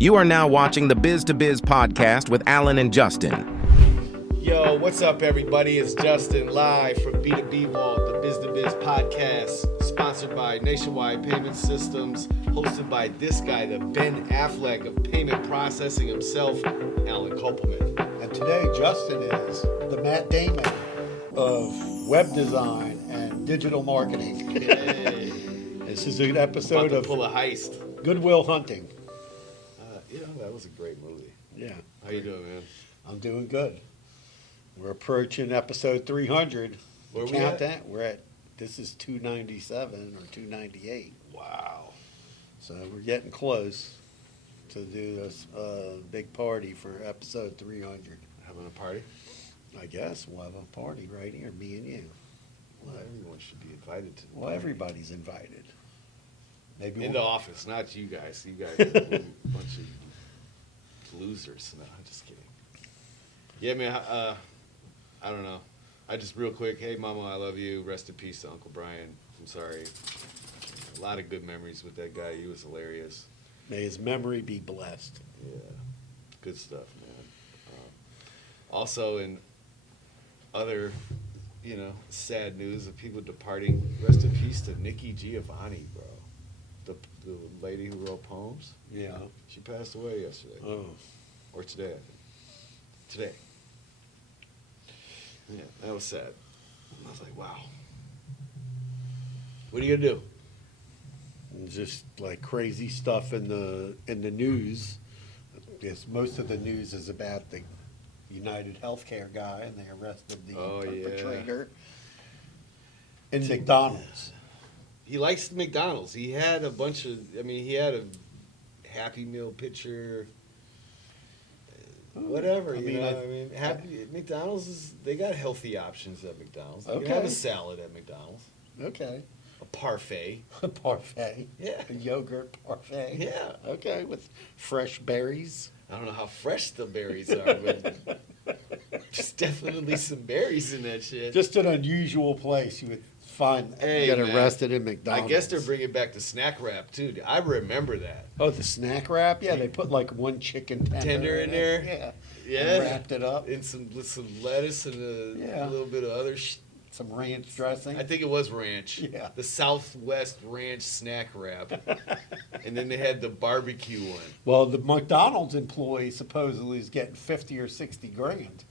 You are now watching the Biz to Biz podcast with Alan and Justin. Yo, what's up, everybody? It's Justin live from B2B Vault, the Biz to Biz podcast, sponsored by Nationwide Payment Systems, hosted by this guy, the Ben Affleck of payment processing himself, Alan Kopelman. And today, Justin is the Matt Damon of web design and digital marketing. Yay. This is an episode of pull a heist. Goodwill Hunting. That was a great movie. Yeah. How you doing, man? I'm doing good. We're approaching episode 300. Where we Count at? that. We're at, this is 297 or 298. Wow. So we're getting close to do this big party for episode 300. Having a party? I guess we'll have a party right here, me and you. Well, everyone should be invited to. Well, everybody's invited. Maybe In we'll- the office, not you guys. You guys are a bunch of losers. No, I'm just kidding. Yeah, man, I don't know. I just real quick, hey, Mama, I love you. Rest in peace to Uncle Brian. I'm sorry. A lot of good memories with that guy. He was hilarious. May his memory be blessed. Yeah, good stuff, man. Also, in other, sad news of people departing, rest in peace to Nikki Giovanni, bro. The lady who wrote poems. Yeah. She passed away yesterday. Oh. Or today, I think. Today. Yeah, that was sad. I was like, wow. What are you gonna do? And just like crazy stuff in the news. Yes, most of the news is about the UnitedHealth guy, and they arrested the perpetrator in McDonald's. He likes McDonald's. He had a bunch of, he had a Happy Meal picture. Whatever, McDonald's they got healthy options at McDonald's. You can have a salad at McDonald's. Okay. A parfait. A parfait. Yeah. A yogurt parfait. Yeah. Okay, with fresh berries. I don't know how fresh the berries are, but there's definitely some berries in that shit. Just an unusual place you would find get arrested in McDonald's. I guess they're bringing back the snack wrap too. I remember that. Oh, the snack wrap? Yeah, they put like one chicken tender in there. Yeah. Yeah. And wrapped it up. And with some lettuce and a little bit of other some ranch dressing. I think it was ranch. Yeah. The Southwest Ranch snack wrap. And then they had the barbecue one. Well, the McDonald's employee supposedly is getting 50 or 60 grand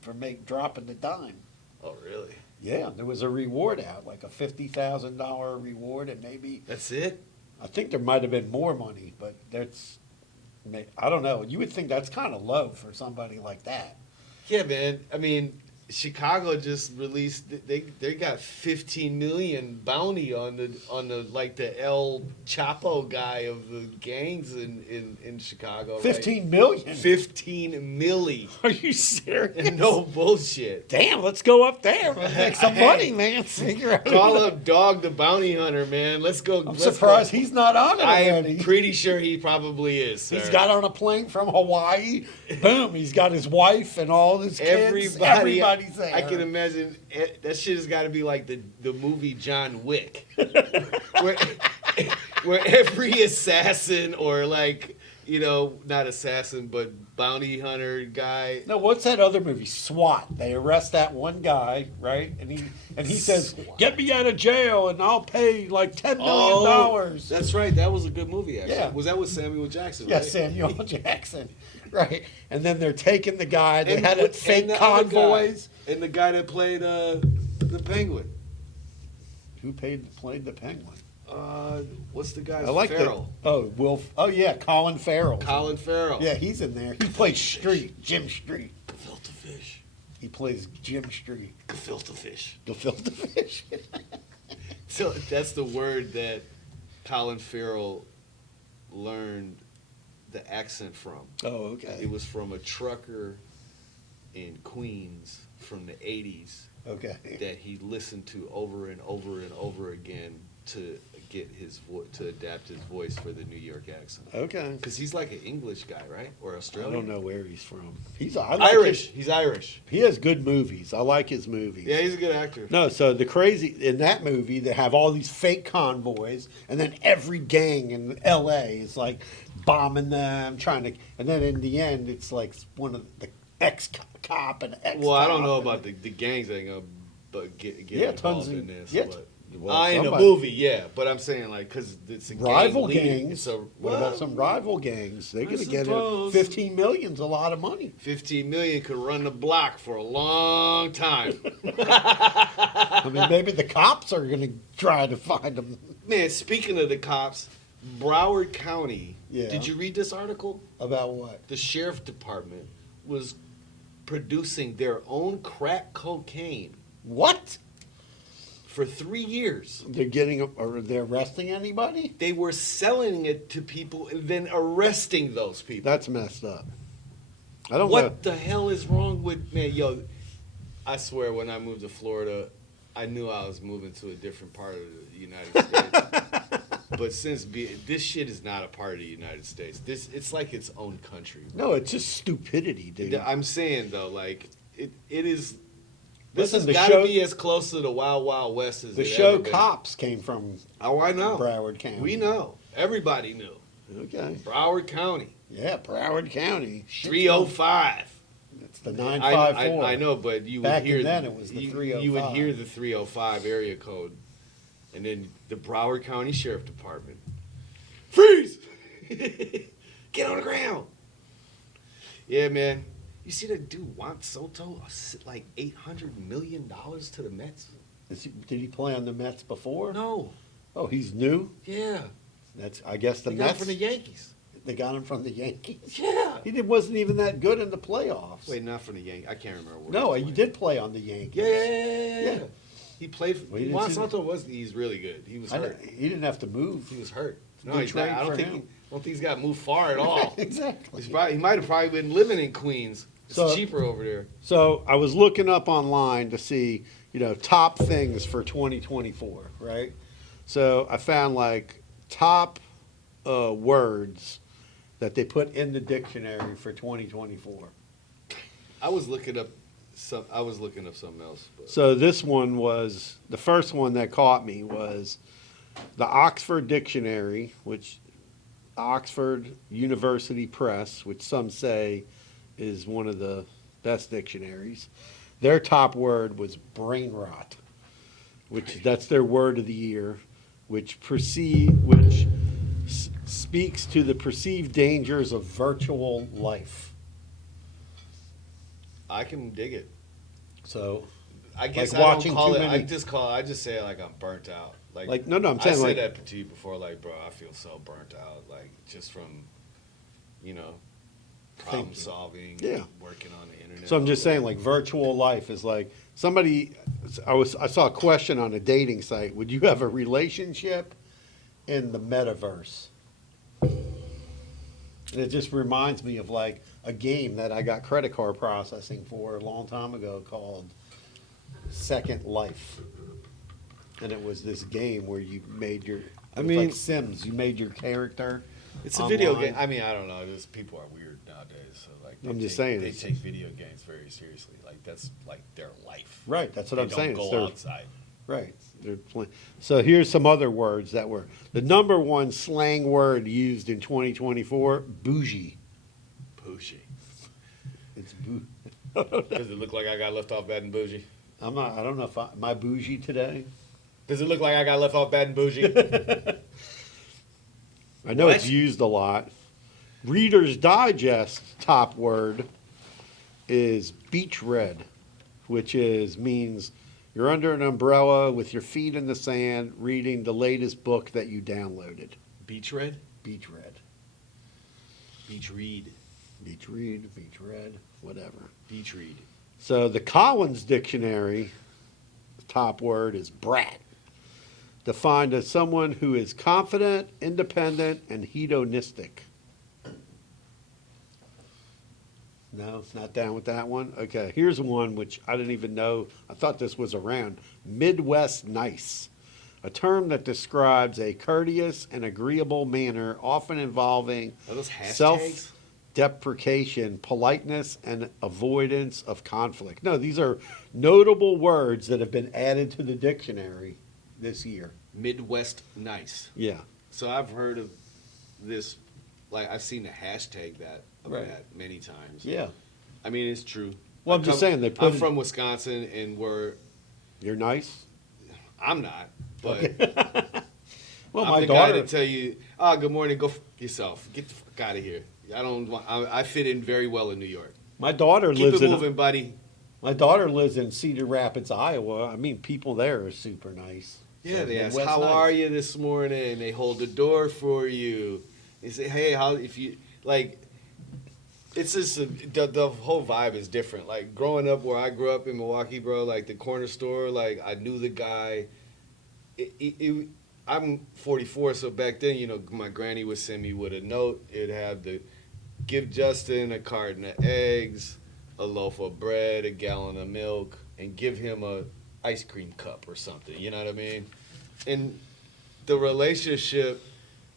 for dropping the dime. Oh, really? Yeah, there was a reward out, like a $50,000 reward, and maybe that's it. I think there might have been more money, but I don't know. You would think that's kind of low for somebody like that. Yeah, man. Chicago just released. They got 15 million bounty on the like the El Chapo guy of the gangs in Chicago. 15 million. 15 milli. Are you serious? No bullshit. Damn, let's go up there. Let's make some money, man. Figure out. Call up Dog the Bounty Hunter, man. Let's go. I'm surprised he's not on it already. I'm pretty sure he probably is. Sir. He's got on a plane from Hawaii. Boom. He's got his wife and all his kids. Everybody's there. I can imagine that shit has got to be like the movie John Wick, where every assassin or not assassin but bounty hunter guy. No, what's that other movie? SWAT. They arrest that one guy, right? And he says, "Get me out of jail, and I'll pay like $10 million." That's right. That was a good movie. Actually, yeah. Was that with Samuel Jackson? Yeah, right? Samuel Jackson. Right. And then they're taking the guy. They had fake convoys. And the guy that played the Penguin. Who played the Penguin? What's the guy's Farrell. Colin Farrell. Colin Farrell. Yeah, he's in there. He plays Jim Street. Gefilte fish. He plays Jim Street. Gefilte fish. Gefilte fish. So that's the word that Colin Farrell learned the accent from. Oh, okay. It was from a trucker in Queens from the 80s. Okay. That he listened to over and over and over again to get to adapt his voice for the New York accent. Okay. Because he's like an English guy, right? Or Australian? I don't know where he's from. Irish. He's Irish. He has good movies. I like his movies. Yeah, he's a good actor. No, so in that movie, they have all these fake convoys, and then every gang in L.A. is like bombing them, and then in the end, it's like one of the ex-cop and ex-cop. Well, I don't know about the gangs that ain't gonna get involved in this. Yeah, But, well, in the somebody- movie, yeah. But I'm saying, like, because it's a rival gang leader, gangs. So, What about some rival gangs? They're I going to get it. suppose. 15 million's a lot of money. 15 million could run the block for a long time. I mean, maybe the cops are going to try to find them. Man, speaking of the cops, Broward County. Yeah. Did you read this article? About what? The sheriff department was producing their own crack cocaine What? for 3 years. They're arresting anybody? They were selling it to people and then arresting those people. That's messed up. I don't know. What the hell is wrong with, man? Yo, I swear, when I moved to Florida, I knew I was moving to a different part of the United States. But this shit is not a part of the United States. It's like its own country. No, it's just stupidity, dude. I'm saying though, like it is. This Listen, has the got to show- be as close to the Wild Wild West as The it show ever been. Cops came from Oh, I know. Broward County. We know. Everybody knew. Okay. Broward County, Yeah, Broward County. 305. It's the 954. I know, but you Back would hear then it was the you 305. would hear the 305 area code, and then the Broward County Sheriff Department. Freeze! Get on the ground. Yeah, man. You see that dude Juan Soto like $800 million to the Mets? Did he play on the Mets before? No. Oh, he's new? Yeah. I guess the They got him Mets. from the Yankees. They got him from the Yankees. Yeah. Wasn't even that good in the playoffs. Wait, not from the Yankees. I can't remember where. No, he he played. did play on the Yankees. Yeah. Yeah. He played. Well, you didn't Juan see Soto he's really good. He was hurt. He didn't have to move. He was hurt. No, Good he's not. trade I don't for think. him. I don't think he's got to move far at all. Exactly. He might have probably been living in Queens. It's So- cheaper over there. So I was looking up online to see, top things for 2024, right? So I found like top words that they put in the dictionary for 2024. I was looking up something else. But So this one was the first one that caught me was the Oxford Dictionary, which Oxford University Press, which some say is one of the best dictionaries. Their top word was brain rot, that's their word of the year, which speaks to the perceived dangers of virtual life. I can dig it. So, I guess Like I don't watching call too it. many- I just say it like I'm burnt out. No, I'm I saying said like that to you before. Like, bro, I feel so burnt out. Like, just from, problem Thinking. solving. Yeah. Working on the internet. So I'm just saying, like, virtual life is like somebody. I saw a question on a dating site. Would you have a relationship in the metaverse? And it just reminds me of like a game that I got credit card processing for a long time ago called Second Life, and it was this game where you made your. It was like Sims. You made your character. It's a video online. game. I mean, I don't know. Just people are weird nowadays. So like, they take video games very seriously. Like that's like their life. Right. That's what I'm saying. Don't It's go their- outside. Right. So here's some other words that were the number one slang word used in 2024: bougie. Pushy. It's Does it look like I got left off bad and bougie? I'm not. I don't know if am I bougie today. Does it look like I got left off bad and bougie? I know What? it's used a lot. Reader's Digest top word is beach red, which means you're under an umbrella with your feet in the sand reading the latest book that you downloaded. Beach red? Beach red. Beach read. Beach read, beach red, whatever. Beach read. So the Collins Dictionary, top word is brat. Defined as someone who is confident, independent, and hedonistic. No, not down with that one. Okay, here's one which I didn't even know. I thought this was around. Midwest nice. A term that describes a courteous and agreeable manner, often involving Are those hashtags? self-deprecation, politeness, and avoidance of conflict. No, these are notable words that have been added to the dictionary this year. Midwest nice. Yeah. So I've heard of this like I've seen the hashtag that of Right. that many times. Yeah. I mean, it's true. Well, I'm just saying they put I'm it- from Wisconsin, and You're nice. I'm not, but Well, I'm my the guy daughter. to tell you, good morning, go f yourself, get the fuck out of here. I fit in very well in New York. My daughter Keep lives it in. moving, buddy. My daughter lives in Cedar Rapids, Iowa. I mean, people there are super nice. Yeah, they ask, Midwest how nice. are you this morning? They hold the door for you. They say, hey, it's just the whole vibe is different. Like growing up where I grew up in Milwaukee, bro, like the corner store, like I knew the guy. I'm 44, so back then, my granny would send me with a note. It'd have give Justin a carton of eggs, a loaf of bread, a gallon of milk, and give him a ice cream cup or something. You know what I mean? And the relationship,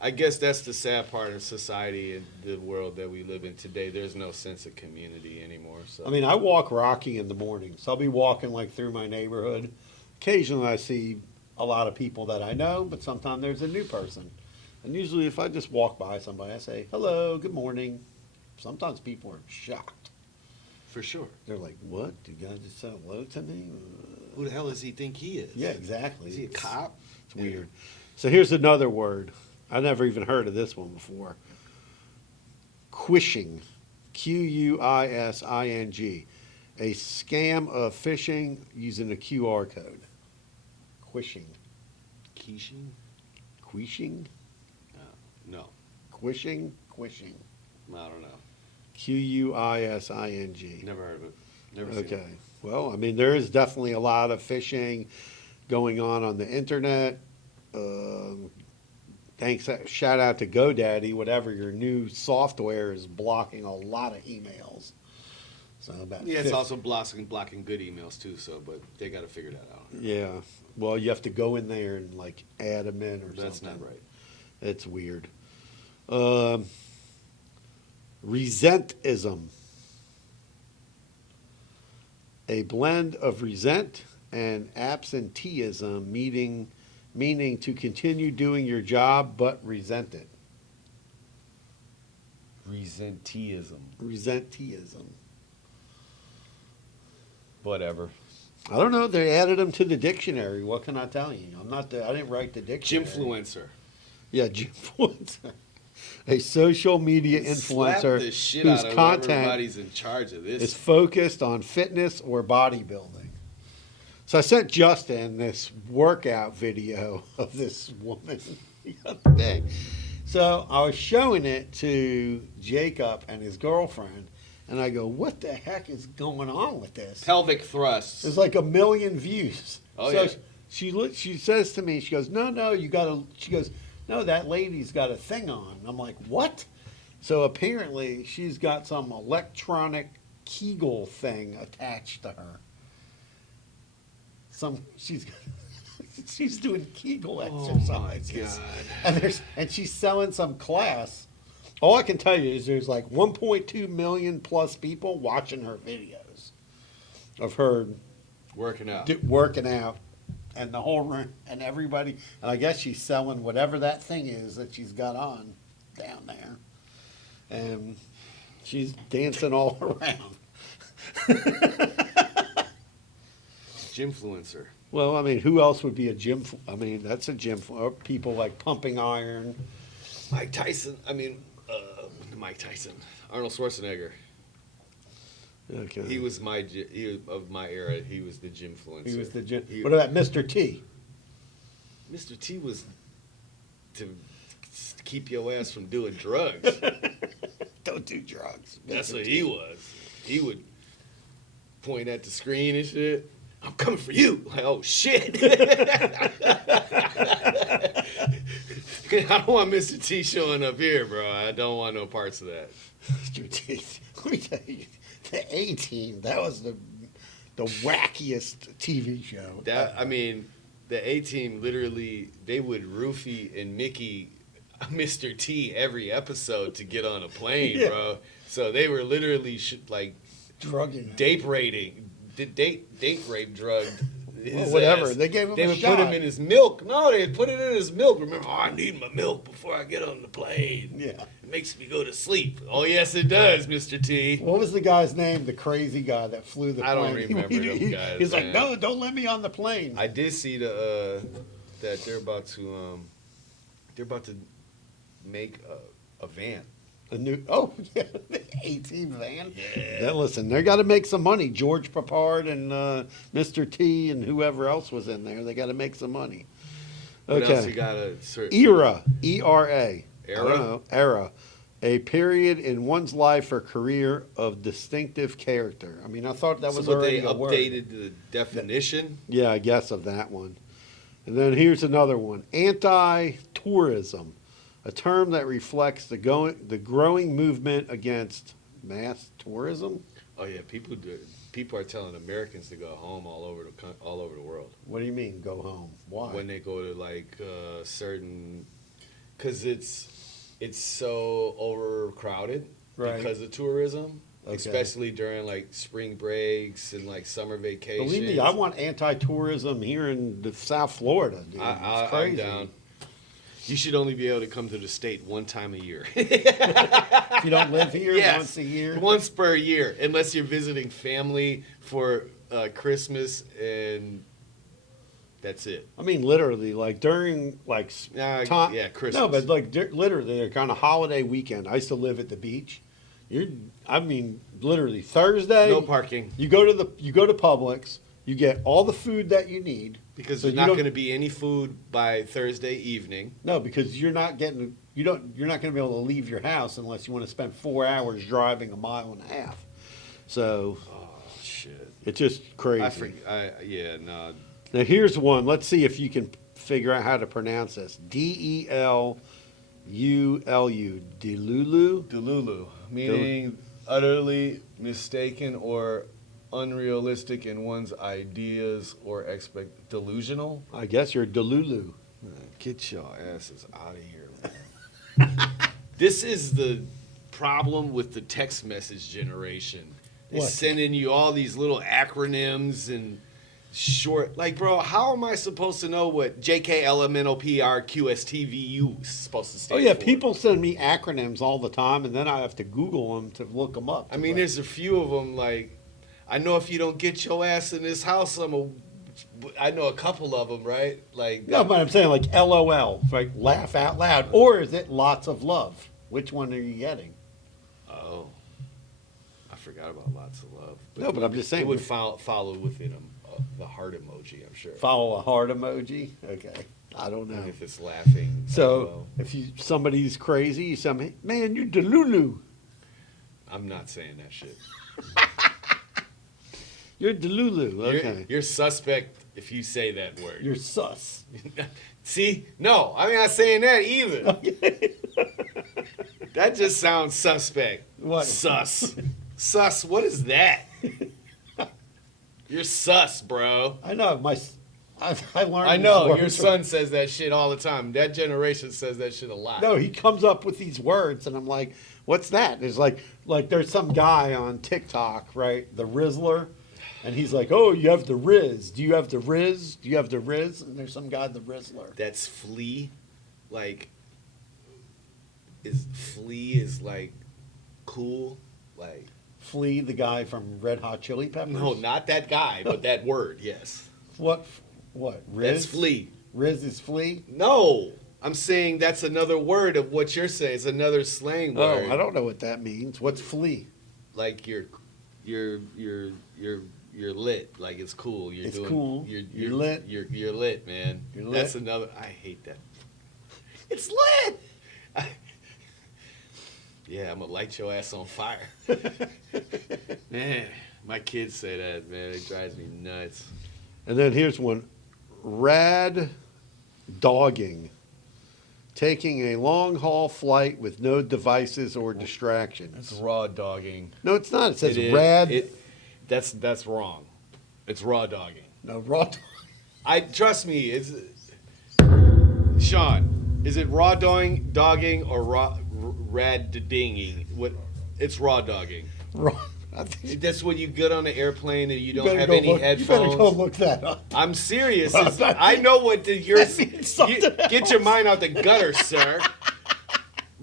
I guess that's the sad part of society and the world that we live in today. There's no sense of community anymore. So I mean, I walk Rocky in the morning, so I'll be walking like through my neighborhood. Occasionally, I see a lot of people that I know, but sometimes there's a new person. And usually, if I just walk by somebody, I say hello, good morning. Sometimes people are shocked. for sure. They're like, "What? You guys just say hello to me?" Who the hell does he think he is? Yeah, exactly. Is he a cop? It's weird. So here's another word. I never even heard of this one before. Quishing. Quising. A scam of phishing using a QR code. Quishing. Keishing? Quishing? No. Quishing? Quishing. I don't know. Quising. Never heard of it. Never seen Okay. it. Well, I mean, there is definitely a lot of phishing going on the internet. Thanks, shout out to GoDaddy. Whatever your new software is blocking a lot of emails. So about Yeah, it's also blocking good emails too. So, but they got to figure that out. Yeah. Well, you have to go in there and like add them in or something. That's not right. It's weird. Resentism. A blend of resent and absenteeism, meaning to continue doing your job but resent it. Resenteeism. Resenteeism. Whatever. I don't know. They added them to the dictionary. What can I tell you? I didn't write the dictionary. Gymfluencer. Yeah, Gymfluencer. A social media influencer Slap the shit whose out of content everybody's in charge of this. is focused on fitness or bodybuilding. So I sent Justin this workout video of this woman the other day. So I was showing it to Jacob and his girlfriend, and I go, "What the heck is going on with this?" Pelvic thrusts. There's like 1 million views. Oh, so yeah. She says to me, she goes, "No, you gotta." She goes, "No, that lady's got a thing on." I'm like, "What?" So apparently she's got some electronic Kegel thing attached to her. She's doing Kegel exercises. Oh, my God. And she's selling some class. All I can tell you is there's like 1.2 million plus people watching her videos of her Working out. working out, and the whole room and everybody. And I guess she's selling whatever that thing is that she's got on down there, and she's dancing all around. Gymfluencer. Well, I mean, who else would be a gym? That's a gym. People like pumping iron. Mike Tyson. Mike Tyson. Arnold Schwarzenegger. Okay. He was of my era. He was the gymfluencer. He was the gym. What about Mr. T? Mr. T was to keep your ass from doing drugs. Don't do drugs. That's Mr. what T. he was. He would point at the screen and shit. I'm coming for you. Like, oh shit. I don't want Mr. T showing up here, bro. I don't want no parts of that. Mr. T. Let me tell you, the A-Team, that was the wackiest TV show. The A-Team literally, they would roofie and Mickey Mr. T every episode to get on a plane, Yeah. bro. So they were literally drugging him. date rape drugged his whatever. ass. They gave him They a would shot. put him in his milk. No, they would put it in his milk. Remember, I need my milk before I get on the plane. Yeah. It makes me go to sleep. Oh, yes, it does, Mr. T. What was the guy's name? The crazy guy that flew the plane. I don't remember them guys, He's like, man. no, don't let me on the plane. I did see that they're about to make a van. The new the 18 van. Yeah. Listen, they got to make some money. George Papard and Mr. T and whoever else was in there. They got to make some money. What Okay. else you got to search? Era, E-R-A. Era? I don't know. Era. A period in one's life or career of distinctive character. I mean, I thought that was So already they a word. updated the definition. Yeah, I guess of that one. And then here's another one. Anti-tourism, a term that reflects the growing movement against mass tourism. Oh yeah, people are telling Americans to go home all over the world. What do you mean, go home? Why? When they go to like certain, because it's so overcrowded Right. because of tourism, Okay. especially during like spring breaks and like summer vacations. Believe me, I want anti-tourism here in South Florida, dude. It's I'm crazy. down. You should only be able to come to the state one time a year. If you don't live here Yes. once a year. Once per year, unless you're visiting family for Christmas, and that's it. I mean, literally, like during like time. yeah, Christmas. No, but like literally, they're kind of holiday weekend. I used to live at the beach. Literally Thursday. No parking. You go to Publix. You get all the food that you need Because So there's you not don't- going to be any food by Thursday evening. No, because you're not going to be able to leave your house unless you want to spend 4 hours driving a mile and a half. So Oh shit! it's just crazy. Yeah, no. Now here's one. Let's see if you can figure out how to pronounce this. Delulu. Delulu. Delulu, meaning utterly mistaken or unrealistic in one's ideas or delusional. I guess you're Delulu. Get your asses out of here, man. This is the problem with the text message generation. They're What? sending you all these little acronyms and short. Like, bro, how am I supposed to know what JKLMNOPRQSTVU is supposed to stand Oh yeah, for? people send me acronyms all the time, and then I have to Google them to look them up. I mean, there's a few of them. Like, I know if you don't get your ass in this house, I know a couple of them, right? Like, no, but I'm saying like LOL, like laugh out loud, or is it lots of love? Which one are you getting? oh, I forgot about lots of love. No, but I'm just saying- it would follow within the heart emoji. I'm sure. Follow a heart emoji. Okay, I don't know. And if it's laughing. So if somebody's crazy, you say, man, you're Delulu. I'm not saying that shit. You're Delulu. Okay, You're suspect if you say that word. you're sus. See? No, I'm not saying that either. That just sounds suspect. What? Sus. Sus, what is that? You're sus, bro. I know I learned. I these know, words your from- son says that shit all the time. That generation says that shit a lot. No, he comes up with these words, and I'm like, "What's that?" It's like there's some guy on TikTok, right? The Rizzler, and he's like, "Oh, you have the Riz. Do you have the Riz? Do you have the Riz?" And there's some guy, the Rizzler. That's flea. Like, flea is like cool. Like, Flea, the guy from Red Hot Chili Peppers. no, not that guy, but that word, yes. What? Riz? That's flea. Riz is flea. No, I'm saying that's another word of what you're saying. It's another slang word. Oh, I don't know what that means. What's flea? Like you're lit. Like it's cool. It's cool. You're lit. You're lit, man. You're lit. That's another. I hate that. It's lit. Yeah, I'm gonna light your ass on fire. Man, my kids say that, man. It drives me nuts. And then here's one. Rad dogging. Taking a long haul flight with no devices or distractions. It's raw dogging. No, it's not. It says It is- rad. That's wrong. It's raw dogging. No, raw. Trust me. It's Sean. Is it raw dogging or rad dinging? What? It's raw dogging. Raw, That's when you get on the airplane and you don't better have go any look- headphones. You better go look that up. I'm serious. Well, I know what that means something get your mind out the gutter, sir.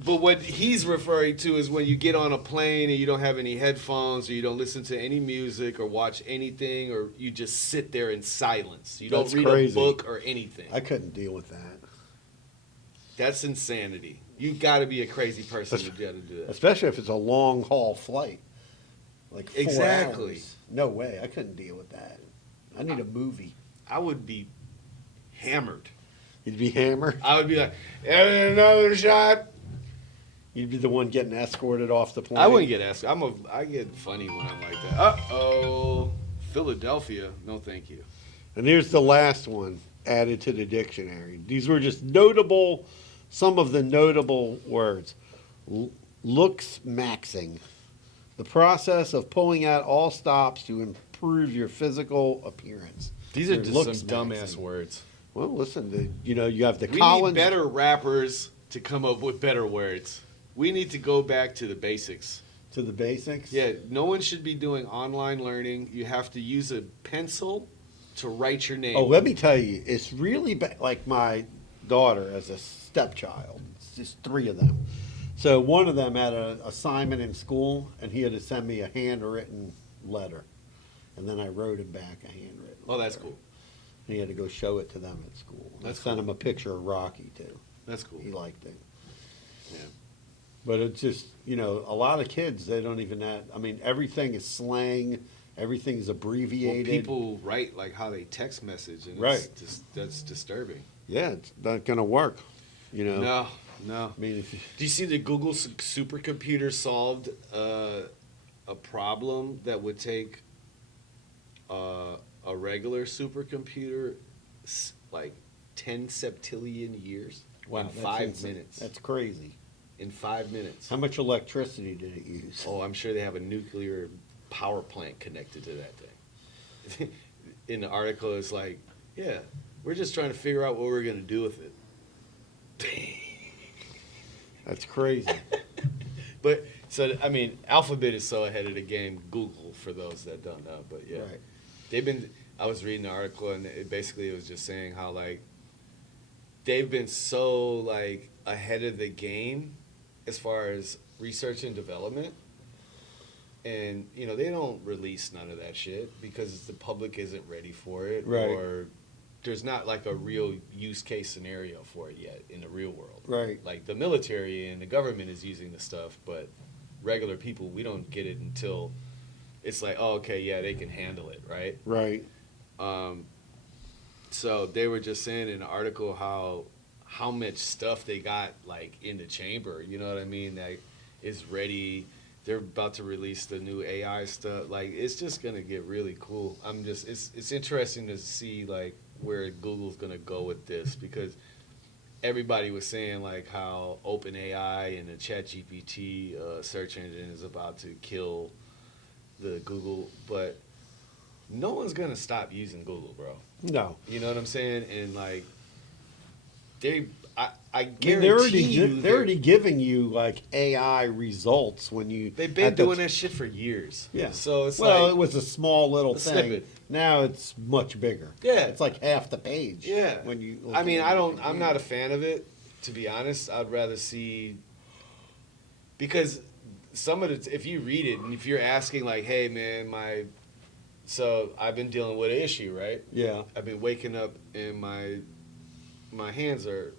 But what he's referring to is when you get on a plane and you don't have any headphones or you don't listen to any music or watch anything or you just sit there in silence. You don't read a book or anything. I couldn't deal with that. That's insanity. You got to be a crazy person to be able to do that. Especially if it's a long haul flight. Like 4 Exactly. hours. No way. I couldn't deal with that. I need a movie. I would be hammered. You'd be hammered. I would be like, another shot. You'd be the one getting escorted off the plane. I wouldn't get asked. I get funny when I'm like that. Uh-oh. Philadelphia. No, thank you. And here's the last one added to the dictionary. These were just notable, some of the notable words. Looks maxing. The process of pulling out all stops to improve your physical appearance. These are Your just looks some dumbass maxing. words. Well, listen, you have the We Collins. need better rappers to come up with better words. We need to go back to the basics. To the basics? Yeah, no one should be doing online learning. You have to use a pencil to write your name. Oh, let me tell you, it's really like my daughter as a stepchild. It's just 3 of them. So one of them had an assignment in school, and he had to send me a handwritten letter. And then I wrote him back a handwritten Oh, that's letter. cool. And he had to go show it to them at school. That's I sent cool. him a picture of Rocky, too. That's cool. He liked it. Yeah. But it's just, a lot of kids, they don't even have, everything is slang, everything is Well, abbreviated. people write like how they text message, and Right. it's just, that's disturbing. Yeah, it's not going to work, No. I mean, if you, Do you see that Google supercomputer solved a problem that would take a regular supercomputer like 10 septillion years in that's 5 insane. minutes? That's crazy. In 5 minutes. How much electricity did it use? Oh, I'm sure they have a nuclear power plant connected to that thing. In the article, it's like, yeah, we're just trying to figure out what we're going to do with it. That's crazy. But, so, Alphabet is so ahead of the game, Google, for those that don't know. But, yeah. Right. I was reading the article, and it was just saying how, like, they've been so, like, ahead of the game as far as research and development. And, they don't release none of that shit because the public isn't ready for it. Right. Or there's not, like, a real use case scenario for it yet in the real world. Right. Like, the military and the government is using the stuff, but regular people, we don't get it until it's like, oh, okay, yeah, they can handle it, right? Right. So they were just saying in the article how much stuff they got, like, in the chamber, you know what I mean, that is ready. They're about to release the new AI stuff. Like, it's just going to get really cool. It's interesting to see, like, where Google's going to go with this, because everybody was saying, like, how OpenAI and the ChatGPT search engine is about to kill the Google, but no one's going to stop using Google, bro. No. You know what I'm saying? And, like, I They're guarantee already giving you, like, AI results when you... they've been doing that shit for years. Yeah. So it's it was a small little a thing. snippet. Now it's much bigger. Yeah. It's like half the page. Yeah. When you look I'm at it. not a fan of it, to be honest. I'd rather see, because some of if you read it and if you're asking, like, hey man, so I've been dealing with an issue, right? Yeah. I've been waking up and my hands are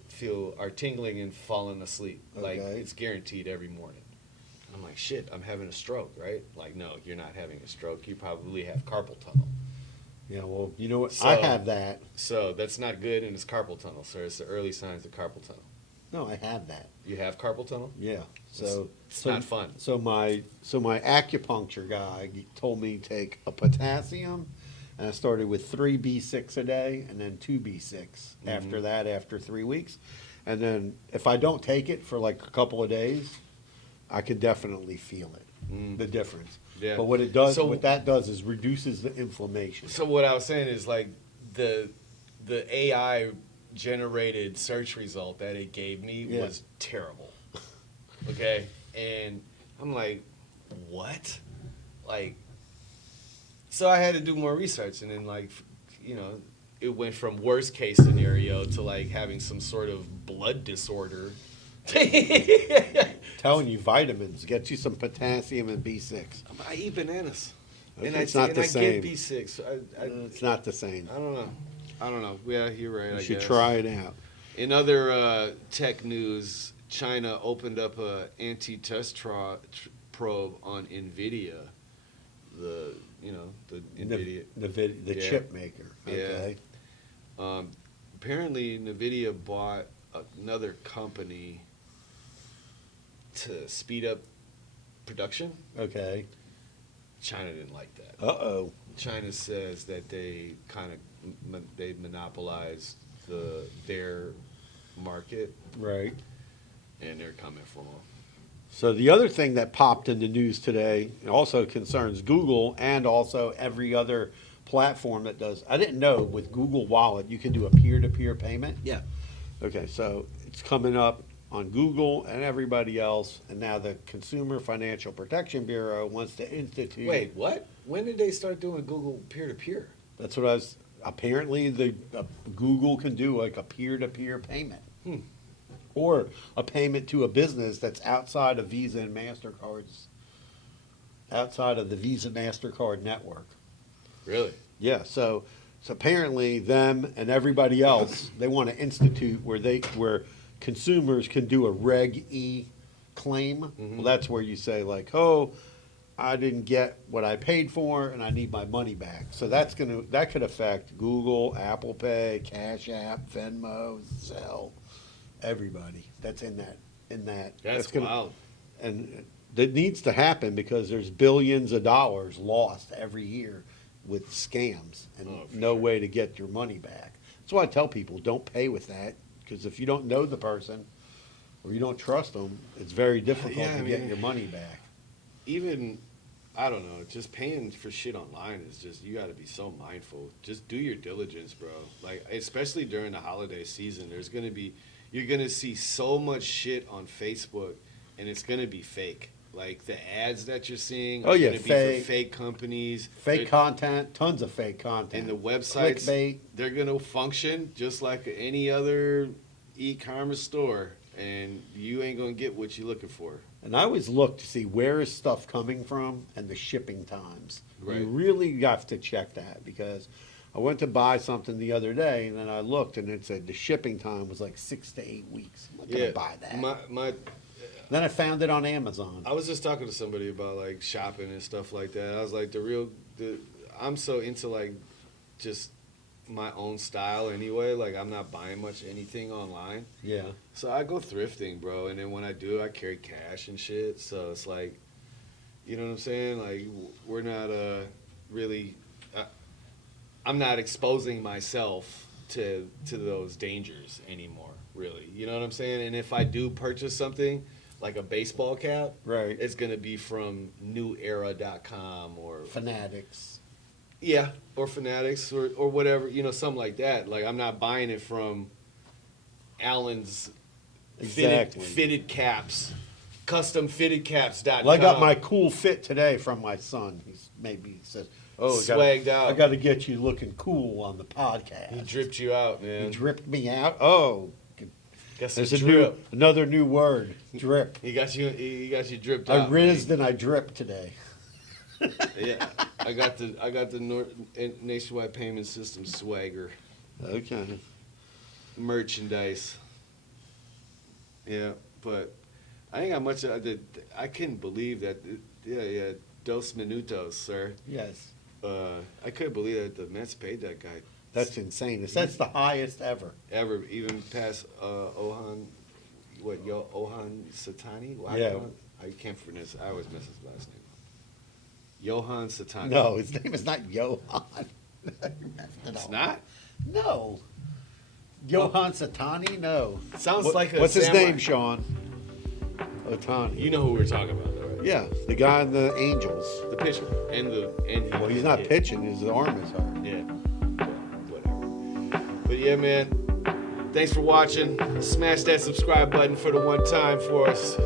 tingling and falling asleep. Like, Okay. it's guaranteed every morning. I'm like, shit, I'm having a stroke, right? Like, no, you're not having a stroke. You probably have carpal tunnel. Yeah, well, you know what? So- I have that. So that's not good, and it's carpal tunnel, sir. It's the early signs of carpal tunnel. No, I have that. You have carpal tunnel? Yeah. So It's not fun. So my acupuncture guy told me to take a potassium, and I started with 3 B6 a day, and then 2 B6 after that, after 3 weeks, and then if I don't take it for like a couple of days, I could definitely feel it, the difference. Yeah. But what that does is reduces the inflammation. So what I was saying is, like, the AI generated search result that it gave me was terrible. Okay? And I'm like, what? like, so I had to do more research, and then like, you know, it went from worst case scenario to like having some sort of blood disorder. Telling you vitamins, get you some potassium and B6. I eat bananas, Okay, and it's not the same. I get B6. It's not the same. I don't know. Yeah, you're right. You I should guess. try it out. In other tech news, China opened up a antitrust probe on NVIDIA, the NVIDIA, The chip maker. Okay. Yeah. Apparently, NVIDIA bought another company to speed up production. Okay. China didn't like that. Uh-oh. China says that they kind of they monopolized their market, Right. and they're coming for them. So the other thing that popped in the news today also concerns Google and also every other platform that does. I didn't know with Google Wallet you can do a peer-to-peer payment. Yeah. Okay, so it's coming up on Google and everybody else, and now the Consumer Financial Protection Bureau wants to institute. Wait, what? When did they start doing Google peer-to-peer? That's what I was. Apparently, Google can do like a peer-to-peer payment, or a payment to a business that's outside of Visa and Mastercard's, outside of the Visa Mastercard network. Really? Yeah. So apparently, them and everybody else, they want to institute where consumers can do a Reg E claim. Mm-hmm. Well, that's where you say like, oh, I didn't get what I paid for, and I need my money back. So that could affect Google, Apple Pay, Cash App, Venmo, Zelle, everybody that's in that. That's wild. And that needs to happen because there's billions of dollars lost every year with scams and no way to get your money back. That's why I tell people don't pay with that, because if you don't know the person or you don't trust them, it's very difficult to get your money back. Even, I don't know, just paying for shit online is just, you got to be so mindful. Just do your diligence, bro. Like, especially during the holiday season, you're going to see so much shit on Facebook, and it's going to be fake. Like, the ads that you're seeing are going to be for fake companies. Fake content, tons of fake content. And the websites, clickbait. They're going to function just like any other e-commerce store, and you ain't going to get what you're looking for. And I always look to see where is stuff coming from and the shipping times. Right. You really have to check that, because I went to buy something the other day, and then I looked, and it said the shipping time was like 6 to 8 weeks. I'm not going to buy that. Then I found it on Amazon. I was just talking to somebody about like shopping and stuff like that. I was like, I'm so into like just my own style anyway. Like, I'm not buying much anything online. Yeah. So I go thrifting, bro. And then when I do, I carry cash and shit. So it's like, you know what I'm saying? Like, we're not really, I'm not exposing myself to those dangers anymore, really. You know what I'm saying? And if I do purchase something, like a baseball cap, Right. it's going to be from newera.com or Fanatics. Yeah, or Fanatics or whatever, you know, something like that. Like, I'm not buying it from Allen's fitted caps, customfittedcaps.com. Well, I got my cool fit today from my son. He says, "Oh, swagged out. I got to get you looking cool on the podcast." He dripped you out, man. He dripped me out. Oh, there's another new word, drip. He got you dripped out. I rizzed and I dripped today. Yeah, I got the Nationwide Payment System swagger. Okay. Merchandise. Yeah, but I ain't got much. I couldn't believe that. Yeah, dos minutos, sir. Yes. I couldn't believe that the Mets paid that guy. That's insane. That's the highest ever. Ever, even past Ohan Satani? Yeah. I can't pronounce. I always mess his last name. Johan Satani. No, his name is not Johan. It's not? No. Johan Satani? No. Sounds like a What's his samurai. name, Sean? Otani. You know who we're talking about, though, right? Yeah, the guy in the Angels. The pitcher Well, he's not pitching. His arm is hurt. Yeah. Whatever. But yeah, man. Thanks for watching. Smash that subscribe button for the one time for us.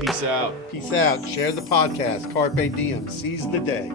Peace out. Peace out. Share the podcast. Carpe diem. Seize the day.